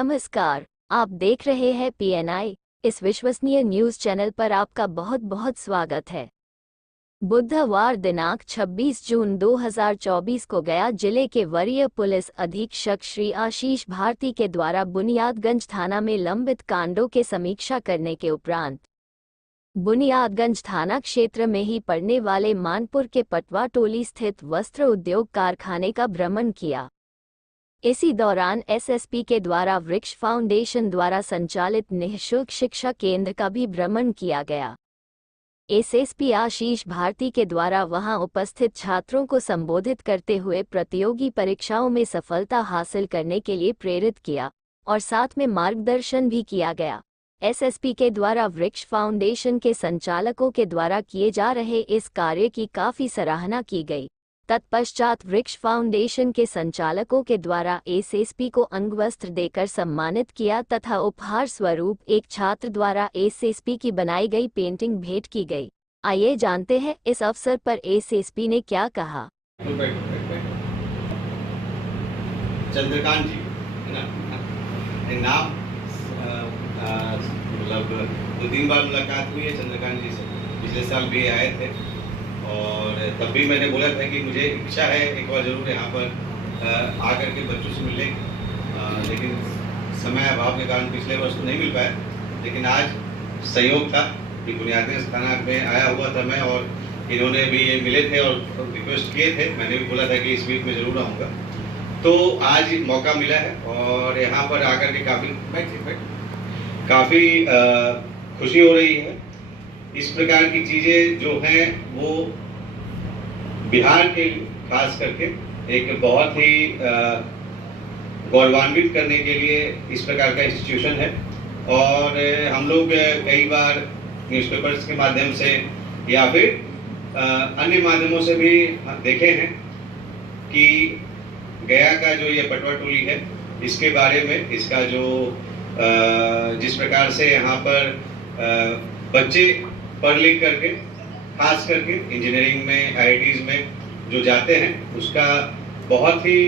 नमस्कार, आप देख रहे हैं PNI। इस विश्वसनीय न्यूज चैनल पर आपका बहुत बहुत स्वागत है। बुधवार दिनांक 26 जून 2024 को गया जिले के वरीय पुलिस अधीक्षक श्री आशीष भारती के द्वारा बुनियादगंज थाना में लंबित कांडों के समीक्षा करने के उपरांत बुनियादगंज थाना क्षेत्र में ही पड़ने वाले मानपुर के पटवा टोली स्थित वस्त्र उद्योग कारखाने का भ्रमण किया। इसी दौरान SSP के द्वारा वृक्ष फाउंडेशन द्वारा संचालित निःशुल्क शिक्षा केंद्र का भी भ्रमण किया गया। SSP आशीष भारती के द्वारा वहां उपस्थित छात्रों को संबोधित करते हुए प्रतियोगी परीक्षाओं में सफलता हासिल करने के लिए प्रेरित किया और साथ में मार्गदर्शन भी किया गया। SSP के द्वारा वृक्ष फाउंडेशन के संचालकों के द्वारा किए जा रहे इस कार्य की काफी सराहना की गई। तत्पश्चात वृक्ष फाउंडेशन के संचालकों के द्वारा SSP को अंगवस्त्र देकर सम्मानित किया तथा उपहार स्वरूप एक छात्र द्वारा SSP की बनाई गई पेंटिंग भेंट की गई। आइए जानते हैं इस अवसर पर SSP ने क्या कहा। चंद्रकांत जी है ना, नाम मतलब 2-3 बार मुलाकात हुई है चंद्रकांत जी से। पिछले साल भी आए थे और तब भी मैंने बोला था कि मुझे इच्छा है एक बार जरूर यहाँ पर आकर के बच्चों से मिलने, लेकिन समय अभाव के कारण पिछले वर्ष तो नहीं मिल पाया। लेकिन आज संयोग था कि बुनियादगंज थाना में आया हुआ था मैं और इन्होंने भी ये मिले थे और रिक्वेस्ट किए थे। मैंने भी बोला था कि इस वीक में ज़रूर आऊँगा, तो आज मौका मिला है और यहाँ पर आकर के काफ़ी खुशी हो रही है। इस प्रकार की चीज़ें जो हैं वो बिहार के खास करके एक बहुत ही गौरवान्वित करने के लिए इस प्रकार का इंस्टीट्यूशन है। और हम लोग कई बार न्यूज़पेपर्स के माध्यम से या फिर अन्य माध्यमों से भी देखे हैं कि गया का जो ये पटवा टोली है इसके बारे में, इसका जो जिस प्रकार से यहाँ पर बच्चे पढ़ लिख करके खास करके इंजीनियरिंग में IITs में जो जाते हैं उसका बहुत ही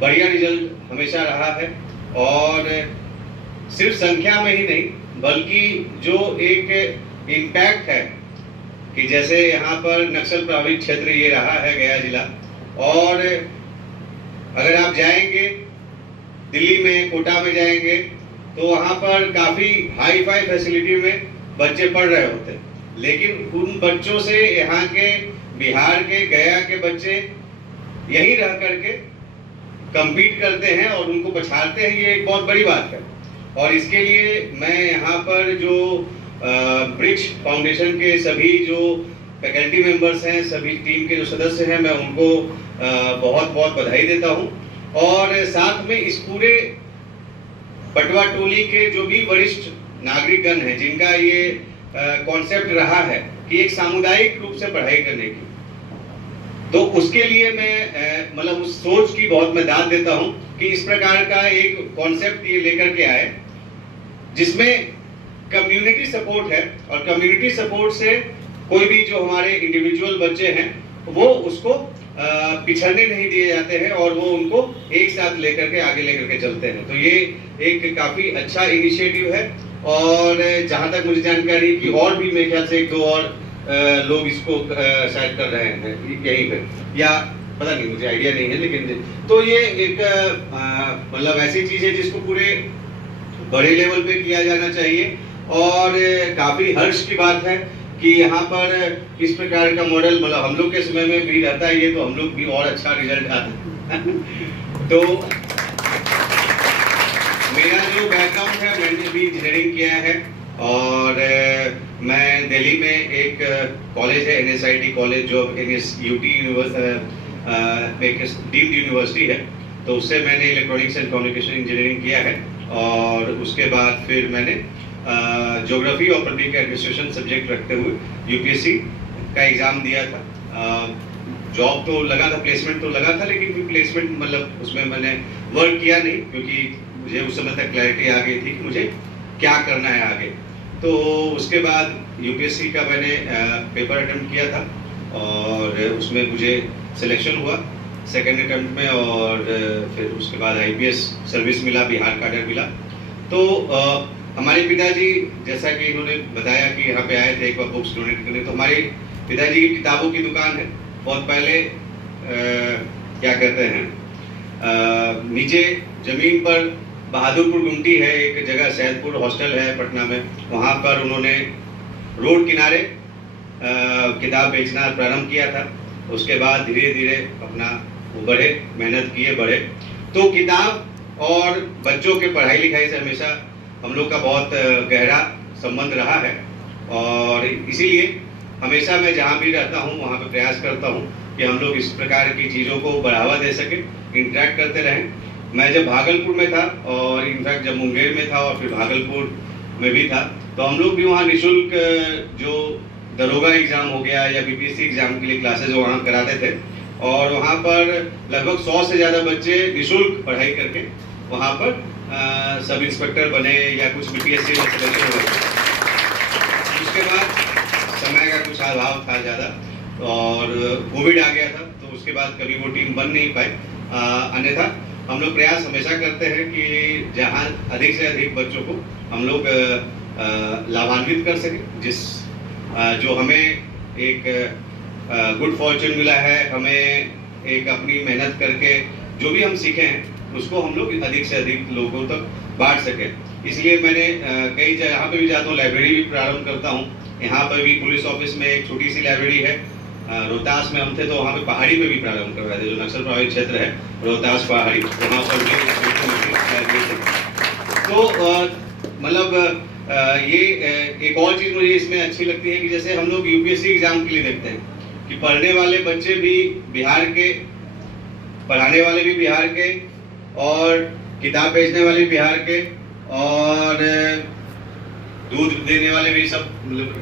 बढ़िया रिजल्ट हमेशा रहा है। और सिर्फ संख्या में ही नहीं बल्कि जो एक इम्पैक्ट है कि जैसे यहाँ पर नक्सल प्रभावित क्षेत्र ये रहा है गया जिला, और अगर आप जाएंगे दिल्ली में, कोटा में जाएंगे तो वहाँ पर काफ़ी हाई फाई फैसिलिटी में बच्चे पढ़ रहे होते हैं, लेकिन उन बच्चों से यहाँ के बिहार के गया के बच्चे यहीं रह करके compete करते हैं और उनको पछाड़ते हैं। ये एक बहुत बड़ी बात है और इसके लिए मैं यहाँ पर जो वृक्ष फाउंडेशन के सभी जो फैकल्टी मेंबर्स हैं, सभी टीम के जो सदस्य हैं, मैं उनको बहुत बहुत बधाई देता हूँ। और साथ में इस पूरे पटवा टोली के जो भी वरिष्ठ नागरिकगण हैं जिनका ये कॉन्सेप्ट रहा है कि एक सामुदायिक रूप से पढ़ाई करने की, तो उसके लिए मैं मतलब उस सोच की बहुत मैं दाद देता हूं कि इस प्रकार का एक कॉन्सेप्ट ये लेकर के आए जिसमें कम्युनिटी सपोर्ट है। और कम्युनिटी सपोर्ट से कोई भी जो हमारे इंडिविजुअल बच्चे हैं वो उसको पिछड़ने नहीं दिए जाते हैं और वो उनको एक साथ लेकर के आगे लेकर के चलते हैं। तो ये एक काफ़ी अच्छा इनिशिएटिव है और जहाँ तक मुझे जानकारी कि और भी मेरे ख्याल से 1-2 और लोग इसको शायद कर रहे हैं यहीं पे, या पता नहीं, मुझे आइडिया नहीं है। लेकिन तो ये एक मतलब ऐसी चीज़ है जिसको पूरे बड़े लेवल पे किया जाना चाहिए। और काफ़ी हर्ष की बात है कि यहाँ पर इस प्रकार का मॉडल मतलब हम लोग के समय में भी रहता है, ये तो हम लोग भी और अच्छा रिजल्ट आता है। तो मेरा जो बैकग्राउंड है, मैंने भी इंजीनियरिंग किया है और मैं दिल्ली में एक कॉलेज है NSIT कॉलेज, जो NSUT एक डीम्ड यूनिवर्सिटी है, तो उससे मैंने इलेक्ट्रॉनिक्स एंड कम्युनिकेशन इंजीनियरिंग किया है। और उसके बाद फिर मैंने ज्योग्राफी और पब्लिक एडमिनिस्ट्रेशन सब्जेक्ट रखते हुए UPSC का एग्ज़ाम दिया था। जॉब तो लगा था, प्लेसमेंट तो लगा था, लेकिन फिर प्लेसमेंट मतलब उसमें मैंने वर्क किया नहीं क्योंकि मुझे उस समय तक क्लैरिटी आ गई थी कि मुझे क्या करना है आगे। तो उसके बाद UPSC का मैंने पेपर अटेम्प्ट किया था और उसमें मुझे सिलेक्शन हुआ सेकेंड अटेम्प्ट में, और फिर उसके बाद IPS सर्विस मिला, बिहार कैडर मिला। तो हमारे पिताजी, जैसा कि इन्होंने बताया कि यहाँ पे आए थे एक बार बुक्स डोनेट करने, तो हमारे पिताजी की किताबों की दुकान है। बहुत पहले क्या कहते हैं, नीचे ज़मीन पर बहादुरपुर गुमटी है एक जगह, सैदपुर हॉस्टल है पटना में, वहाँ पर उन्होंने रोड किनारे किताब बेचना प्रारंभ किया था। उसके बाद धीरे धीरे अपना बढ़े, मेहनत किए, बढ़े। तो किताब और बच्चों के पढ़ाई लिखाई से हमेशा हम लोग का बहुत गहरा संबंध रहा है, और इसीलिए हमेशा मैं जहाँ भी रहता हूँ वहाँ पे प्रयास करता हूँ कि हम लोग इस प्रकार की चीज़ों को बढ़ावा दे सकें, इंटरेक्ट करते रहें। मैं जब भागलपुर में था, और इनफैक्ट जब मुंगेर में था और फिर भागलपुर में भी था, तो हम लोग भी वहाँ निःशुल्क जो दरोगा एग्ज़ाम हो गया या BPSC एग्ज़ाम के लिए क्लासेज वहाँ कराते थे, और वहाँ पर लगभग 100 से ज़्यादा बच्चे निःशुल्क पढ़ाई करके वहाँ पर सब इंस्पेक्टर बने या कुछ BPSC में सिलेक्शन हुए। उसके बाद समय का कुछ अभाव था ज़्यादा, और कोविड आ गया था, तो उसके बाद कभी वो टीम बन नहीं पाई। अन्यथा हम लोग प्रयास हमेशा करते हैं कि जहाँ अधिक से अधिक बच्चों को हम लोग लाभान्वित कर सकें। जो हमें एक गुड फॉर्चून मिला है, हमें एक अपनी मेहनत करके जो भी हम सीखे हैं उसको हम लोग अधिक से अधिक लोगों तक बांट सकें। इसलिए मैंने कई जगह पे भी जाता हूँ, लाइब्रेरी भी प्रारंभ करता हूँ। यहाँ पर भी पुलिस ऑफिस में एक छोटी सी लाइब्रेरी है। रोहतास में हम थे तो वहाँ पे पहाड़ी पे भी प्रारंभ करवाए थे, जो नक्सल प्रभावित क्षेत्र है रोहतास पहाड़ी, वहाँ पर भी। तो मतलब ये एक और चीज़ मुझे इसमें अच्छी लगती है कि जैसे हम लोग UPSC एग्जाम के लिए देखते हैं कि पढ़ने वाले बच्चे भी बिहार के, पढ़ाने वाले भी बिहार के, और किताब बेचने वाले भी बिहार के, और दूध देने वाले भी सब,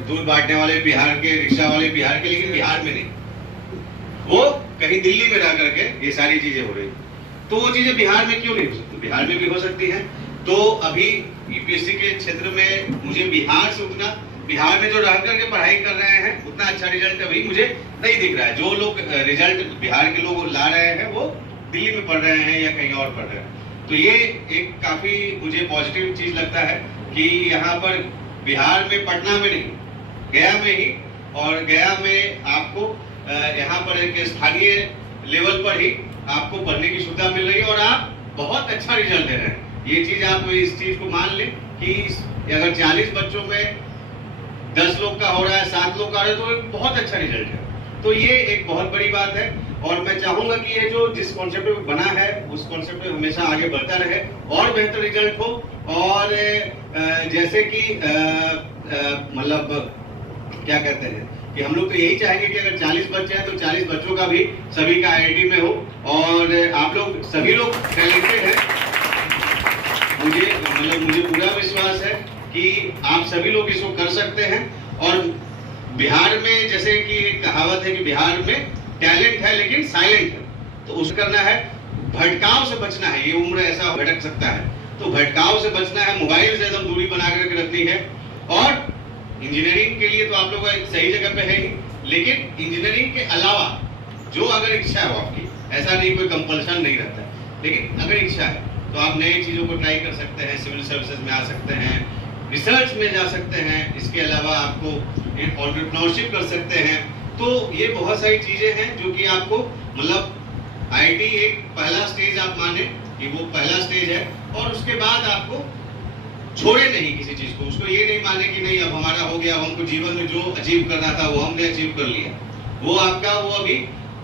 दूध बांटने वाले बिहार के, रिक्शा वाले बिहार के, लेकिन बिहार में नहीं, वो कहीं दिल्ली में रह करके ये सारी चीजें हो रही। तो वो चीजें बिहार में क्यों नहीं हो सकती? बिहार में भी हो सकती है। तो अभी UPSC के क्षेत्र में मुझे बिहार से उतना, बिहार में जो रह करके पढ़ाई कर रहे हैं उतना अच्छा रिजल्ट अभी मुझे नहीं दिख रहा है। जो लोग रिजल्ट बिहार के लोग ला रहे हैं वो दिल्ली में पढ़ रहे हैं या कहीं और पढ़ रहे हैं। तो ये एक काफी मुझे पॉजिटिव चीज लगता है कि यहाँ पर बिहार में, पटना में नहीं, गया में ही, और गया में आपको यहाँ पर एक स्थानीय लेवल पर ही आपको पढ़ने की सुविधा मिल रही है, और आप बहुत अच्छा रिजल्ट दे रहे हैं। ये चीज आप इस चीज को मान लें कि अगर 40 बच्चों में 10 लोग का हो रहा है, 7 लोग का हो रहा है, तो एक बहुत अच्छा रिजल्ट है। तो ये एक बहुत बड़ी बात है, और मैं चाहूंगा कि ये जो जिस कॉन्सेप्ट में बना है उस कॉन्सेप्ट में हमेशा आगे बढ़ता रहे और बेहतर रिजल्ट हो। और जैसे कि मतलब क्या कहते हैं कि हम लोग तो यही चाहेंगे कि अगर 40 बच्चे हैं तो 40 बच्चों का भी सभी का IIT में हो, और आप लोग सभी लोग टैलेंटेड हैं। मुझे पूरा विश्वास है कि आप सभी लोग इसको कर सकते हैं। और बिहार में जैसे कि कहावत है कि बिहार में टैलेंट है लेकिन साइलेंट है, तो उसे करना है, भटकाव से बचना है। ये उम्र ऐसा भटक सकता है, तो भटकाव से बचना है, मोबाइल से एकदम दूरी बना करके रखनी है। और इंजीनियरिंग के लिए तो आप लोग एक सही जगह पे है ही, लेकिन इंजीनियरिंग के अलावा जो अगर इच्छा हो आपकी, ऐसा नहीं कोई कंपल्शन नहीं रहता है, लेकिन अगर इच्छा है तो आप नई चीज़ों को ट्राई कर सकते हैं, सिविल सर्विसेज में आ सकते हैं, रिसर्च में जा सकते हैं। इसके अलावा आपको एक एंटरप्रेन्योरशिप कर सकते हैं। तो ये बहुत सारी चीज़ें हैं जो कि आपको मतलब IIT एक पहला स्टेज आप माने कि वो पहला स्टेज है, और उसके बाद आपको छोड़े नहीं किसी चीज़ को। उसको ये नहीं माने कि नहीं अब हमारा हो गया, हमको जीवन में जो अचीव करना था वो हमने अचीव कर लिया, वो आपका वो अभी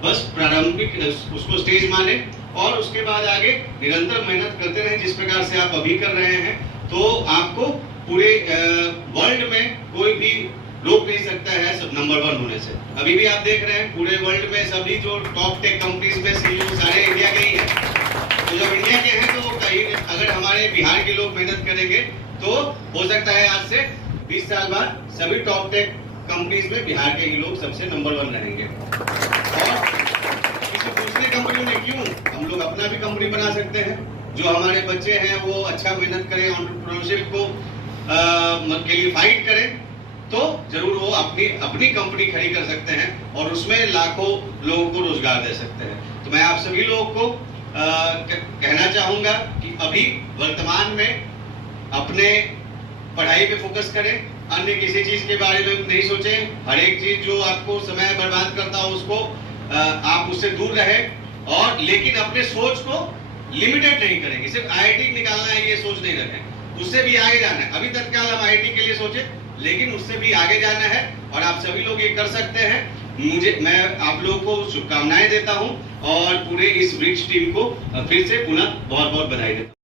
बस प्रारंभिक उसको स्टेज माने, और उसके बाद आगे निरंतर मेहनत करते रहें जिस प्रकार से आप अभी कर रहे हैं। तो आपको पूरे वर्ल्ड में कोई भी रोक नहीं सकता है सब नंबर 1 होने से। अभी भी आप देख रहे हैं पूरे वर्ल्ड में सभी जो टॉप टेक कंपनीज में CEO सारे इंडिया के ही हैं। तो जब इंडिया के हैं तो कहीं अगर हमारे बिहार के लोग मेहनत करेंगे तो हो सकता है आज से 20 साल बाद सभी टॉप टेक कंपनीज में बिहार के ही लोग सबसे नंबर 1 रहेंगे। और किसी दूसरी कंपनी में क्यों, हम लोग अपना भी कंपनी बना सकते हैं। जो हमारे बच्चे हैं वो अच्छा मेहनत करें, एंटरप्रेन्योरशिप को के लिए फाइट करें, तो जरूर वो अपनी कंपनी खड़ी कर सकते हैं और उसमें लाखों लोगों को रोजगार दे सकते हैं। तो मैं आप सभी लोगों को कहना चाहूंगा कि अभी वर्तमान में अपने पढ़ाई पे फोकस करें, अन्य किसी चीज के बारे में नहीं सोचें। हर एक चीज जो आपको समय बर्बाद करता हो उसको आप उससे दूर रहे, और लेकिन अपने सोच को लिमिटेड नहीं करेंगे, सिर्फ आईआईटी निकालना है ये सोच नहीं रखें, उससे भी आगे जाना है। अभी तत्काल हम आईआईटी के लिए सोचे, लेकिन उससे भी आगे जाना है और आप सभी लोग ये कर सकते हैं। मैं आप लोगों को शुभकामनाएं देता हूं और पूरे इस वृक्ष टीम को फिर से पुनः बहुत बहुत बधाई देता हूं।